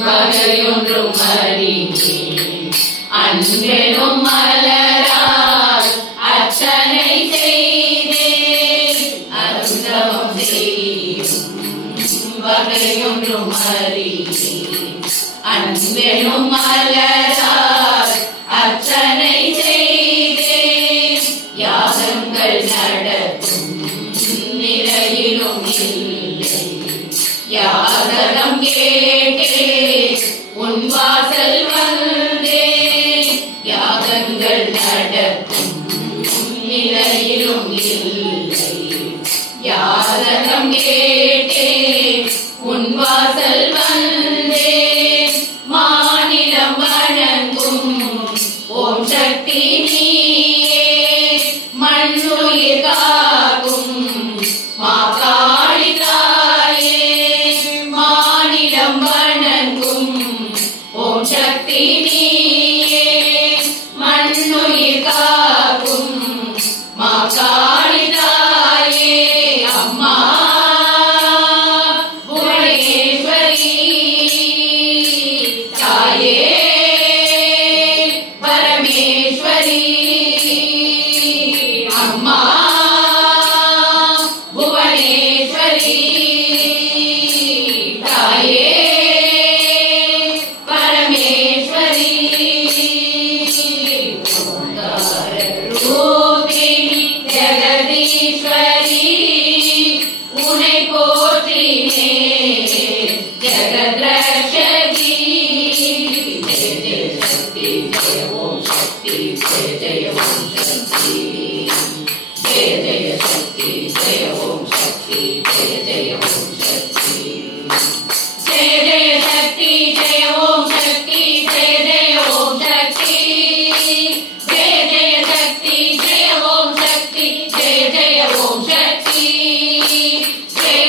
வகையொன்றும் அறிந்தேன் அன்பெனும் மலரால் அர்ச்சனை செய்தேன் அருந்தவம் செய்யும் வகையொன்றும் அறிந்தேன் அன்பெனும் மலரால் அர்ச்சனை செய்தேன் யாகங்கள் நடத்தும் நிலையிலும் இல்லை யாதகம் கேட்டே உன் வாசல் வந்தேன் யாகங்கள் நடக்கும் நிலையிலும் இல்லை யாதகம் கேட்டே உன் வாசல் வந்தேன் மாநிலம் வணங்கும் ஓம் சக்தி நீயே மண்ணுயிர் காக்கும் மாகாளி தாயே மாநிலம் வணங்கும் ஓம் சக்தி நீயே மண்ணுயிர் காக்கும் மாகாளி தாயே அம்மா புவனேஸ்வரி தாயே பரமேஸ்வரி அம்மா புவனேஸ்வரி தாயே பரமேஸ்வரி ரூபிணி ஜெகதீஸ்வரி உனை போற்றினே ஜெகத்ரக்ஷகி ஜெய ஜெய சக்தி ஜெய ஓம் சக்தி ஜெய ஜெய ஓம் சக்தி ஜெய ஜெய சக்தி ஜெய ஓம் சக்தி ஜெய ஜெய ஓம் சக்தி ஜெய ஜெய சக்தி ஜெய ஓம் சக்தி ஜெய ஜெய ஓம் சக்தி ஜெய ஜெய சக்தி ஜெய ஓம் சக்தி ஜெய ஜெய ஓம் சக்தி ஜெய